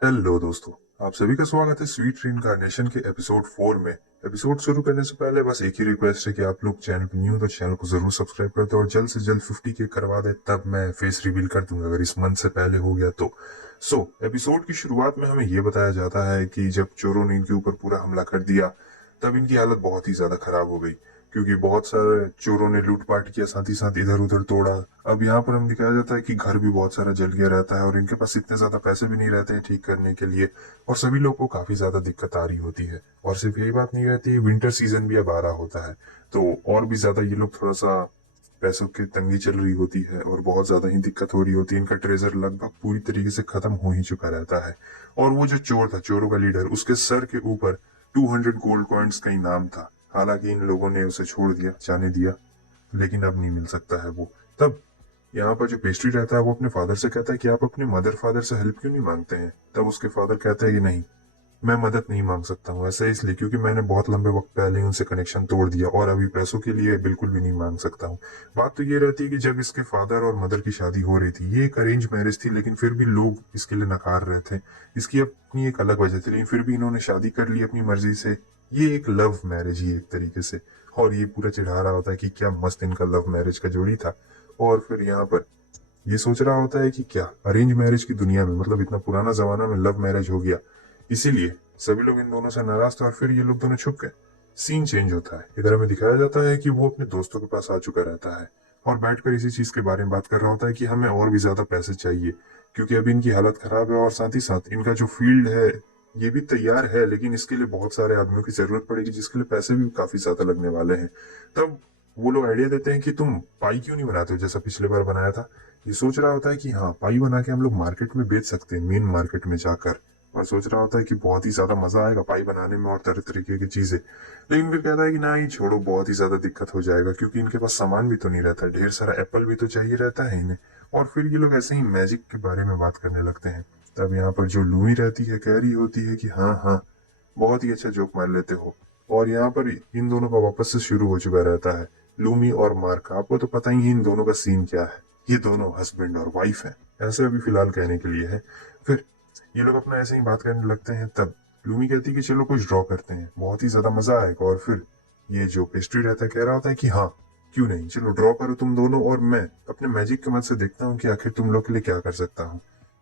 Hello दोस्तों, आप सभी का स्वागत है स्वीट रीइंकार्नेशन के एपिसोड 4 में। एपिसोड शुरू करने से पहले बस एक ही रिक्वेस्ट है कि आप लोग चैनल पर न्यू हो तो चैनल को जरूर सब्सक्राइब कर दो और जल्द से जल्द 50 के करवा दे, तब मैं फेस रिवील कर दूंगा अगर इस मंथ से पहले हो गया तो। एपिसोड की शुरुआत में हमें यह बताया जाता है कि जब चोरों ने इनके ऊपर पूरा हमला कर दिया तब इनकी हालत बहुत ही ज्यादा खराब हो गई, क्योंकि बहुत सारे चोरों ने लूटपाट किया, साथ ही साथ इधर उधर तोड़ा। अब यहाँ पर हम दिखाया जाता है कि घर भी बहुत सारा जल गया रहता है और इनके पास इतने ज्यादा पैसे भी नहीं रहते हैं ठीक करने के लिए, और सभी लोग को काफी ज्यादा दिक्कत आ रही होती है। और सिर्फ यही बात नहीं रहती, विंटर सीजन भी अब आ रहा होता है, तो और भी ज्यादा ये लोग थोड़ा सा पैसों की तंगी चल रही होती है और बहुत ज्यादा ही दिक्कत हो रही होती है। इनका ट्रेजर लगभग पूरी तरीके से खत्म हो ही चुका रहता है। और वो जो चोर था, चोरों का लीडर, उसके सर के ऊपर 200 गोल्ड कॉइन्स का इनाम था। हालांकि इन लोगों ने उसे छोड़ दिया, जाने दिया, लेकिन अब नहीं मिल सकता है वो। तब यहाँ पर जो पेस्ट्री रहता है वो अपने फादर से कहता है कि आप अपने मदर फादर से हेल्प क्यों नहीं मांगते हैं। तब उसके फादर कहता है कि नहीं, मैं मदद नहीं मांग सकता हूँ। ऐसा इसलिए क्योंकि मैंने बहुत लंबे वक्त पहले ही उनसे कनेक्शन तोड़ दिया और अभी पैसों के लिए बिल्कुल भी नहीं मांग सकता हूँ। बात तो ये रहती है कि जब इसके फादर और मदर की शादी हो रही थी, ये एक अरेंज मैरिज थी, लेकिन फिर भी लोग इसके लिए नकार रहे थे। इसकी अपनी एक अलग वजह थी, लेकिन फिर भी इन्होंने शादी कर ली अपनी मर्जी से। ये एक लव मैरिज ही एक तरीके से। और ये पूरा चिढ़ा रहा होता है कि क्या मस्त इनका लव मैरिज का जोड़ी था। और फिर यहाँ पर ये सोच रहा होता है कि क्या अरेंज मैरिज की दुनिया में, मतलब इतना पुराना जमाना में, लव मैरिज हो गया। इसीलिए सभी लोग इन दोनों से नाराज थे और फिर ये लोग दोनों छुप गए। सीन चेंज होता है, इधर हमें दिखाया जाता है कि वो अपने दोस्तों के पास आ चुका रहता है और बैठकर इसी चीज के बारे में बात कर रहा होता है कि हमें और भी ज्यादा पैसे चाहिए, क्योंकि अभी इनकी हालत खराब है और साथ ही साथ इनका जो फील्ड है ये भी तैयार है, लेकिन इसके लिए बहुत सारे आदमियों की जरूरत पड़ेगी, जिसके लिए पैसे भी काफी ज्यादा लगने वाले हैं। तब वो लोग आइडिया देते हैं कि तुम पाई क्यों नहीं बनाते हो जैसा पिछले बार बनाया था। ये सोच रहा होता है कि हाँ, पाई बना के हम लोग मार्केट में बेच सकते हैं, मेन मार्केट में जाकर। और सोच रहा होता है कि बहुत ही ज्यादा मजा आएगा पाई बनाने में और तरह तरीके की चीजें। लेकिन फिर कहता है कि ना ही छोड़ो, बहुत ही ज्यादा दिक्कत हो जाएगा, क्योंकि इनके पास सामान भी तो नहीं रहता, ढेर सारा एप्पल भी तो चाहिए रहता है इन्हें। और फिर ये लोग ऐसे ही मैजिक के बारे में बात करने लगते हैं। तब यहाँ पर जो लूई रहती है कह रही होती है कि हाँ हाँ, बहुत ही अच्छा जोक मार लेते हो। और यहाँ पर इन दोनों का वापस से शुरू हो चुका रहता है, लूमी और मार्क। आपको तो पता ही है इन दोनों का सीन क्या है, ये दोनों हस्बैंड और वाइफ हैं, ऐसे अभी फिलहाल कहने के लिए है। फिर ये लोग अपना ऐसे ही बात करने लगते हैं। तब लूमी कहती है कि चलो कुछ ड्रॉ करते हैं, बहुत ही ज्यादा मजा आएगा। और फिर ये जो पेस्ट्री रहता है कह रहा होता है कि हाँ, क्यों नहीं, चलो ड्रॉ करो तुम दोनों और मैं अपने मैजिक की मदद से देखता हूँ कि आखिर तुम लोग के लिए क्या कर सकता हूँ।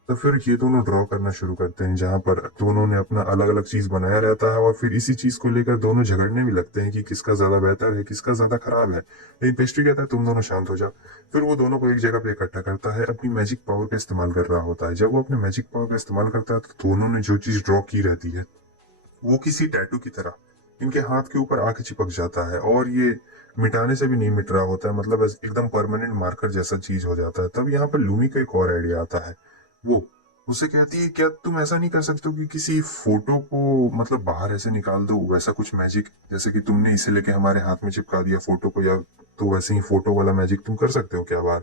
तो फिर ये दोनों ड्रॉ करना शुरू करते हैं, जहां पर दोनों ने अपना अलग अलग चीज बनाया रहता है और फिर इसी चीज को लेकर दोनों झगड़ने भी लगते हैं कि किसका ज्यादा बेहतर है, किसका ज्यादा खराब है। लेकिन पेस्ट्री कहता है तुम दोनों शांत हो जाओ। फिर वो दोनों को एक जगह पे इकट्ठा करता है, अपनी मैजिक पावर का इस्तेमाल कर रहा होता है। जब वो अपने मैजिक पावर का इस्तेमाल करता है तो दोनों ने जो चीज ड्रॉ की रहती है वो किसी टैटू की तरह इनके हाथ के ऊपर आके चिपक जाता है, और ये मिटाने से भी नहीं मिट रहा होता है, मतलब एकदम परमानेंट मार्कर जैसा चीज हो जाता है। तब यहाँ पर लूमी का एक और आइडिया आता है। वो उसे कहती है, क्या तुम ऐसा नहीं कर सकते हो कि किसी फोटो को मतलब बाहर ऐसे निकाल दो, वैसा कुछ मैजिक, जैसे कि तुमने इसे लेके हमारे हाथ में चिपका दिया फोटो को, या तो वैसे ही फोटो वाला मैजिक तुम कर सकते हो क्या बाहर।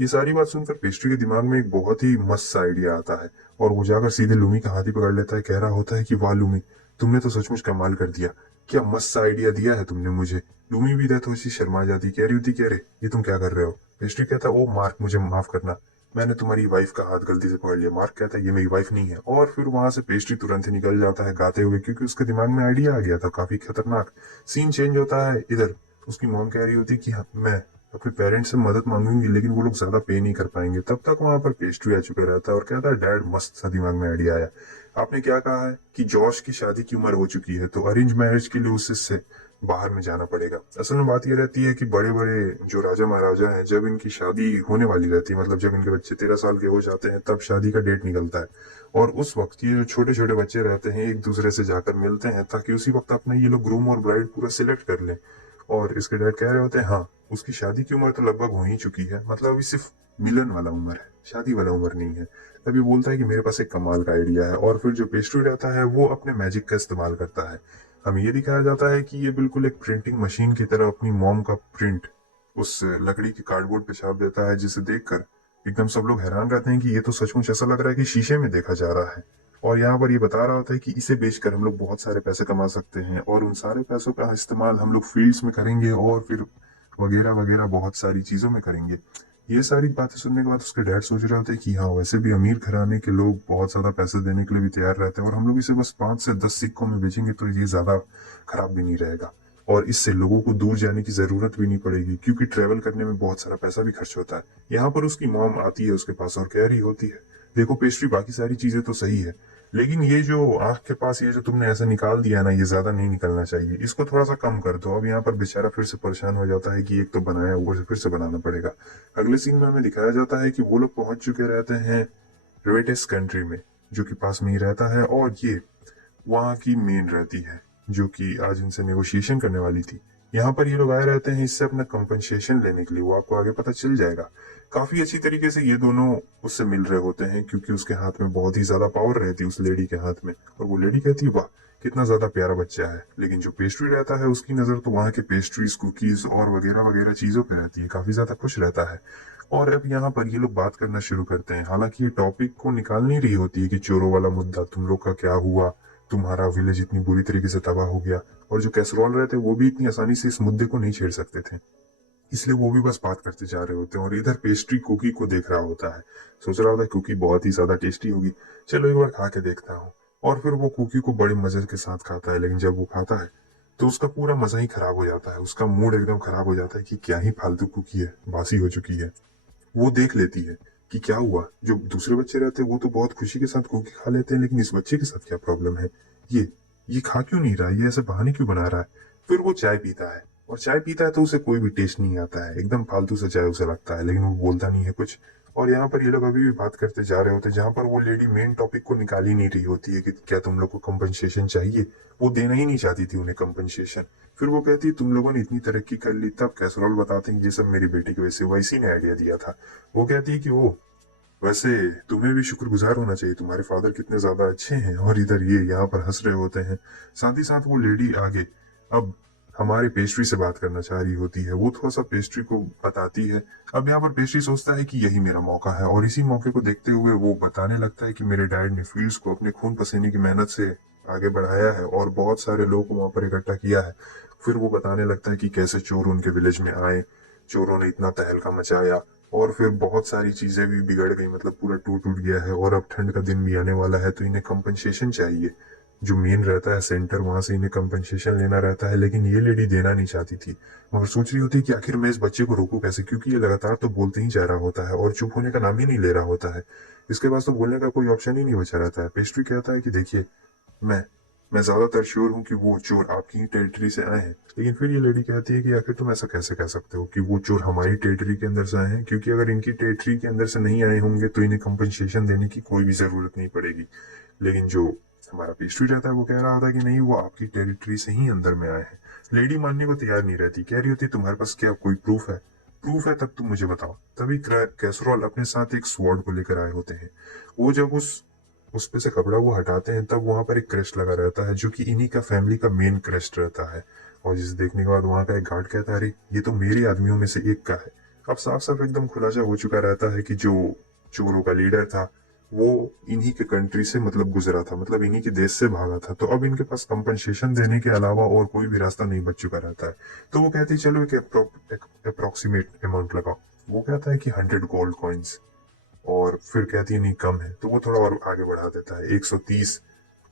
ये सारी बात सुनकर पेस्ट्री के दिमाग में एक बहुत ही मस्त आइडिया आता है और वो जाकर सीधे लूमी का हाथ ही पकड़ लेता है। कह रहा होता है कि वाह लूमी, तुमने तो सचमुच कमाल कर दिया, क्या मस्त आइडिया दिया है तुमने मुझे। लूमी भी थोड़ी सी शर्मा जाती, कह रही होती, कह रहे ये तुम क्या कर रहे हो। पेस्ट्री कहता ओ मार्क, मुझे माफ करना, मैंने तुम्हारी वाइफ का हाथ गलती से पकड़ लिया। मार्क कहता है ये मेरी वाइफ नहीं है, और फिर वहां से पेस्ट्री तुरंत ही निकल जाता है गाते हुए, क्योंकि उसके दिमाग में आइडिया आ गया था काफी खतरनाक। सीन चेंज होता है, इधर उसकी मॉम कह रही होती कि हाँ, मैं अपने पेरेंट्स से मदद मांगूंगी, लेकिन वो लोग ज्यादा पे नहीं कर पाएंगे। तब तक वहां पर पेस्ट्री आ चुका रहता है और कहता है डैड, मस्त सा दिमाग में आइडिया आया। आपने क्या कहा है कि जॉश की शादी की उम्र हो चुकी है, तो अरेंज मैरिज के लिए उससे बाहर में जाना पड़ेगा। असल में बात यह रहती है कि बड़े बड़े जो राजा महाराजा हैं, जब इनकी शादी होने वाली रहती है, मतलब जब इनके बच्चे 13 साल के हो जाते हैं, तब शादी का डेट निकलता है। और उस वक्त ये जो छोटे छोटे बच्चे रहते हैं एक दूसरे से जाकर मिलते हैं, ताकि उसी वक्त अपना ये लोग ग्रूम और ब्राइड पूरा सिलेक्ट कर लें। और इसके डैड कह रहे होते हैं हाँ, उसकी शादी की उम्र तो लगभग हो ही चुकी है, मतलब अभी सिर्फ मिलन वाला उम्र है, शादी वाला उम्र नहीं है। तभी बोलता है कि मेरे पास एक कमाल का आइडिया है, और फिर जो पेस्ट्री रहता है वो अपने मैजिक का इस्तेमाल करता है। हमें ये दिखाया जाता है कि ये बिल्कुल एक प्रिंटिंग मशीन की तरह अपनी मॉम का प्रिंट उस लकड़ी के कार्डबोर्ड पे छाप देता है, जिसे देखकर एकदम सब लोग हैरान रहते हैं कि ये तो सचमुच ऐसा लग रहा है कि शीशे में देखा जा रहा है। और यहाँ पर ये बता रहा होता है कि इसे बेचकर हम लोग बहुत सारे पैसे कमा सकते हैं, और उन सारे पैसों का इस्तेमाल हम लोग फील्ड्स में करेंगे और फिर वगैरह वगैरह बहुत सारी चीजों में करेंगे। ये सारी बातें सुनने के बाद उसके डैड सोच रहे होते हैं कि हाँ, वैसे भी अमीर घराने के लोग बहुत ज़्यादा पैसे देने के लिए भी तैयार रहते हैं और हम लोग इसे बस 5 से 10 सिक्कों में बेचेंगे तो ये ज़्यादा खराब भी नहीं रहेगा। और इससे लोगों को दूर जाने की ज़रूरत भी नहीं पड़ेगी क्योंकि ट्रैवल करने में बहुत सारा पैसा भी खर्च होता है। यहाँ पर उसकी मॉम आती है उसके पास और कह रही होती है, देखो पेस्ट्री बाकी सारी चीज़ें तो सही है, लेकिन ये जो आँख के पास ये जो तुमने ऐसा निकाल दिया ना, ये ज़्यादा नहीं निकलना चाहिए, इसको थोड़ा सा कम कर दो। अब यहाँ पर बेचारा फिर से परेशान हो जाता है कि एक तो बनाया ऊपर से फिर से बनाना पड़ेगा। अगले सीन में हमें दिखाया जाता है कि वो लोग पहुंच चुके रहते हैं रेटेस कंट्री में, जो कि पास में ही रहता है, और ये वहाँ की मेन रहती है जो कि आज इनसे नेगोशिएशन करने वाली थी। यहाँ पर ये लोग आए रहते हैं इससे अपना कंपनसेशन लेने के लिए, वो आपको आगे पता चल जाएगा। काफी अच्छी तरीके से ये दोनों उससे मिल रहे होते हैं क्योंकि उसके हाथ में बहुत ही ज्यादा पावर रहती है उस लेडी के हाथ में, और वो लेडी कहती है वाह कितना ज्यादा प्यारा बच्चा है। लेकिन जो पेस्ट्री रहता है उसकी नजर तो वहाँ के पेस्ट्रीज, कुकीज और वगैरह वगैरह चीजों पे रहती है, काफी ज्यादा खुश रहता है। और अब यहाँ पर ये लोग बात करना शुरू करते हैं। हालांकि ये टॉपिक को निकाल नहीं रही होती है कि चोरों वाला मुद्दा, तुम लोग का क्या हुआ, तुम्हारा विलेज इतनी बुरी तरीके से तबाह हो गया। और जो कैसरोल रहते वो भी इतनी आसानी से इस मुद्दे को नहीं छेड़ सकते थे, इसलिए वो भी बस बात करते जा रहे होते हैं। और इधर पेस्ट्री कुकी को देख रहा होता है, सोच रहा होता है कुकी बहुत ही ज्यादा टेस्टी होगी, चलो एक बार खा के देखता हूँ। और फिर वो कुकी को बड़े मजे के साथ खाता है, लेकिन जब वो खाता है तो उसका पूरा मजा ही खराब हो जाता है, उसका मूड एकदम खराब हो जाता है कि क्या ही फालतू कुकी है, बासी हो चुकी है। वो देख लेती है कि क्या हुआ, जो दूसरे बच्चे रहते हैं वो तो बहुत खुशी के साथ कुकी खा लेते हैं, लेकिन इस बच्चे के साथ क्या प्रॉब्लम है, ये ये खा क्यों नहीं रहा, ये ऐसे बहाने क्यों बना रहा है। फिर वो चाय पीता है, और चाय पीता है तो उसे कोई भी टेस्ट नहीं आता है, एकदम फालतू से चाय उसे लगता है, लेकिन वो बोलता नहीं है कुछ। और यहाँ पर ये लोग अभी भी बात करते जा रहे होते हैं, जहाँ पर वो लेडी मेन टॉपिक को निकाल ही नहीं रही होती है कि क्या तुम लोग को कंपनसेशन चाहिए। वो देना ही नहीं चाहती थी उन्हें कंपनसेशन। फिर वो कहती है तुम लोगों ने इतनी तरक्की कर ली, तब कैसरोल बताते हैं कि ये सब मेरी बेटी की वजह से, वैसी ने आइडिया दिया था। वो कहती है कि वो वैसे तुम्हें भी शुक्रगुजार होना चाहिए, तुम्हारे फादर कितने ज्यादा अच्छे हैं। और इधर ये यहाँ पर हंस रहे होते हैं। साथ ही साथ वो लेडी आगे अब हमारे पेस्ट्री से बात करना चाह रही होती है, वो थोड़ा सा पेस्ट्री को बताती है। अब यहाँ पर पेस्ट्री सोचता है कि यही मेरा मौका है, और इसी मौके को देखते हुए वो बताने लगता है कि मेरे डैड ने फील्ड्स को अपने खून पसीने की मेहनत से आगे बढ़ाया है और बहुत सारे लोगों को वहां पर इकट्ठा किया है। फिर वो बताने लगता है कि कैसे चोर उनके विलेज में आए, चोरों ने इतना तहलका मचाया, और फिर बहुत सारी चीजें भी बिगड़ गई, मतलब पूरा टूट टूट गया है, और अब ठंड का दिन भी आने वाला है तो इन्हें कंपनसेशन चाहिए। जो मेन रहता है सेंटर, वहां से इन्हें कंपनसेशन लेना रहता है, लेकिन ये लेडी देना नहीं चाहती थी, मगर सोच रही होती है कि आखिर मैं इस बच्चे को रोकूं कैसे, क्योंकि ये लगातार तो बोलते ही जा रहा होता है और चुप होने का नाम ही नहीं ले रहा होता है। इसके पास तो बोलने का कोई ऑप्शन ही नहीं बचा रहता है। पेस्ट्री कहता है कि देखिए, मैं मैं ज्यादातर श्योर हूँ कि वो चोर आपकी ही टेरिटरी से आए हैं, लेकिन फिर ये लेडी कहती है कि आखिर तुम ऐसा कैसे कह सकते हो कि वो चोर हमारी टेरिटरी के अंदर से आए हैं, क्योंकि अगर इनकी टेरिटरी के अंदर से नहीं आए होंगे तो इन्हें कंपनसेशन देने की कोई भी जरूरत नहीं पड़ेगी। लेकिन जो हमारा पेस्ट्री रहता है वो कह रहा था कि नहीं, वो आपकी टेरिटरी से ही अंदर में आए हैं। लेडी मानने को तैयार नहीं रहती, कह रही होती तुम्हारे पास क्या कोई प्रूफ है, प्रूफ है तब तुम मुझे बताओ। तभी कैसरोल अपने साथ एक स्वॉर्ड को लेकर आए होते हैं। वो जब उस पे से कपड़ा वो हटाते हैं तब वहां पर एक क्रेस्ट लगा रहता है, जो कि इन्हीं का फैमिली का मेन क्रेस्ट रहता है। और जिसे देखने के बाद वहां का एक गार्ड कहता है अरे ये तो मेरे आदमियों में से एक का है। अब साफ साफ एकदम खुलासा हो चुका रहता है कि जो चोरों का लीडर था वो इन्हीं के कंट्री से मतलब गुजरा था, मतलब इन्हीं के देश से भागा था, तो अब इनके पास कंपनसेशन देने के अलावा और कोई भी रास्ता नहीं बच चुका रहता है। तो वो कहती है चलो एक अप्रोक्सीमेट अमाउंट लगाओ। वो कहता है कि 100 गोल्ड कॉइन्स, और फिर कहती है नहीं कम है, तो वो थोड़ा और आगे बढ़ा देता है 130।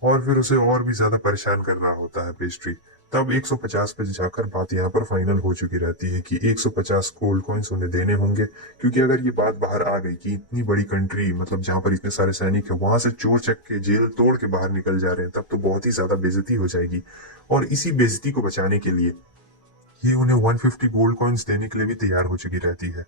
और फिर उसे और भी ज्यादा परेशान कर रहा होता है पेस्ट्री। तब 150 पे जाकर बात यहाँ पर फाइनल हो चुकी रहती है कि 150 गोल्ड कॉइन्स उन्हें देने होंगे, क्योंकि अगर ये बात बाहर आ गई कि इतनी बड़ी कंट्री, मतलब जहाँ पर इतने सारे सैनिक है, वहां से चोर चक के जेल तोड़ के बाहर निकल जा रहे हैं, तब तो बहुत ही ज्यादा बेइज्जती हो जाएगी। और इसी बेइज्जती को बचाने के लिए ये उन्हें 150 गोल्ड कॉइन्स देने के लिए भी तैयार हो चुकी रहती है।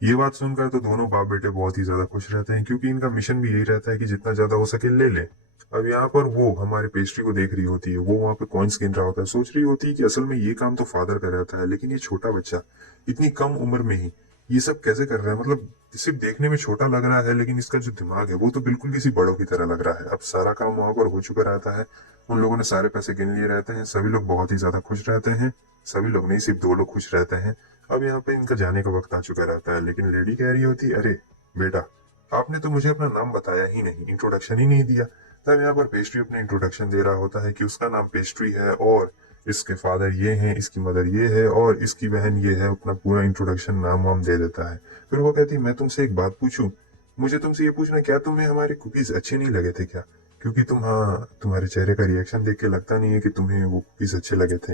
ये बात सुनकर तो दोनों बाप बेटे बहुत ही ज्यादा खुश रहते हैं, क्योंकि इनका मिशन भी यही रहता है कि जितना ज्यादा हो सके ले ले। अब यहाँ पर वो हमारे पेस्ट्री को देख रही होती है, वो वहां पे कॉइन्स गिन रहा होता है, सोच रही होती है कि असल में ये काम तो फादर का रहता है, लेकिन ये छोटा बच्चा इतनी कम उम्र में ही ये सब कैसे कर रहा है। मतलब सिर्फ देखने में छोटा लग रहा है, लेकिन इसका जो दिमाग है वो तो बिल्कुल किसी बड़ों की तरह लग रहा है। अब सारा काम वहां पर हो चुका रहता है, उन लोगों ने सारे पैसे गिन लिए रहते हैं, सभी लोग बहुत ही ज्यादा खुश रहते हैं। सभी लोग नहीं, सिर्फ 2 लोग खुश रहते हैं। अब यहाँ पे इनका जाने का वक्त आ चुका रहता है, लेकिन लेडी कह रही होती अरे बेटा, आपने तो मुझे अपना नाम बताया ही नहीं, इंट्रोडक्शन ही नहीं दिया। तब यहाँ पर पेस्ट्री अपने इंट्रोडक्शन दे रहा होता है कि उसका नाम पेस्ट्री है और इसके फादर ये हैं, इसकी मदर ये है और इसकी बहन ये है, अपना पूरा इंट्रोडक्शन नाम वाम दे देता है। फिर वो कहती मैं तुमसे एक बात पूछूं, मुझे तुमसे ये पूछना, क्या तुम्हें हमारे कुकीज अच्छे नहीं लगे थे क्या? क्योंकि तुम्हारे चेहरे का रिएक्शन देख के लगता नहीं है कि तुम्हें वो कुकीज अच्छे लगे थे।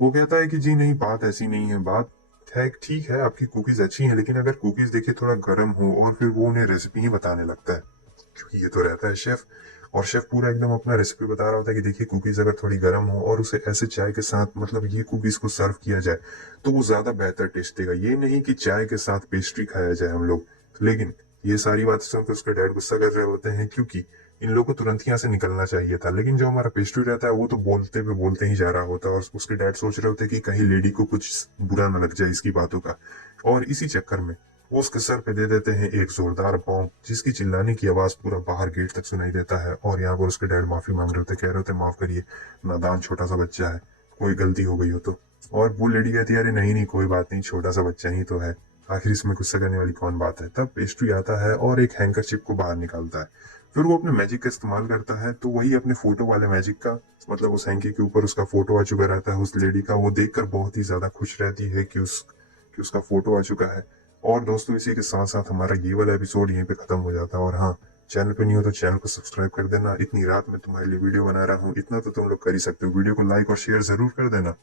वो कहता है कि जी नहीं, बात ऐसी नहीं है, बात है ठीक है, आपकी कुकीज अच्छी हैं, लेकिन अगर कुकीज देखिए थोड़ा गर्म हो, और फिर वो उन्हें रेसिपी ही बताने लगता है, क्योंकि ये तो रहता है शेफ। और शेफ पूरा एकदम अपना रेसिपी बता रहा होता है कि देखिए कुकीज अगर थोड़ी गर्म हो और उसे ऐसे चाय के साथ, मतलब ये कुकीज को सर्व किया जाए तो वो ज्यादा बेहतर टेस्ट देगा, ये नहीं कि चाय के साथ पेस्ट्री खाया जाए हम लोग। लेकिन ये सारी बातें सुनकर उसके डैड गुस्सा कर रहे होते हैं, क्योंकि इन लोगों को तुरंत यहाँ से निकलना चाहिए था। लेकिन जो हमारा पेस्ट्री रहता है वो तो बोलते ही जा रहा होता है, और उसके डैड सोच रहे होते हैं कि कहीं लेडी को कुछ बुरा ना लग जाए इसकी बातों का। और इसी चक्कर में वो उसके सर पे दे देते हैं एक जोरदार बॉम्ब, जिसकी चिल्लाने की आवाज पूरा बाहर गेट तक सुनाई देता है। और यहाँ पर उसके डैड माफी मांग रहे होते, कह रहे होते माफ करिए, नादान छोटा सा बच्चा है, कोई गलती हो गई हो तो। और वो लेडी कहती है अरे नहीं नहीं, कोई बात नहीं, छोटा सा बच्चा ही तो है, आखिर इसमें गुस्सा करने वाली कौन बात है। तब पेस्ट्री आता है और एक हैंकरचिप को बाहर निकालता है। फिर वो अपने मैजिक का इस्तेमाल करता है, तो वही अपने फोटो वाले मैजिक का, मतलब उस हैंकी के ऊपर उसका फोटो आ चुका रहता है उस लेडी का। वो देखकर बहुत ही ज्यादा खुश रहती है कि उसका फोटो आ चुका है। और दोस्तों इसी के साथ साथ हमारा ये वाला एपिसोड यहीं पे खत्म हो जाता है। और हाँ, चैनल पे नहीं हो तो चैनल को सब्सक्राइब कर देना। इतनी रात में तुम्हारे लिए वीडियो बना रहा हूँ, इतना तो तुम लोग कर ही सकते हो, वीडियो को लाइक और शेयर जरूर कर देना।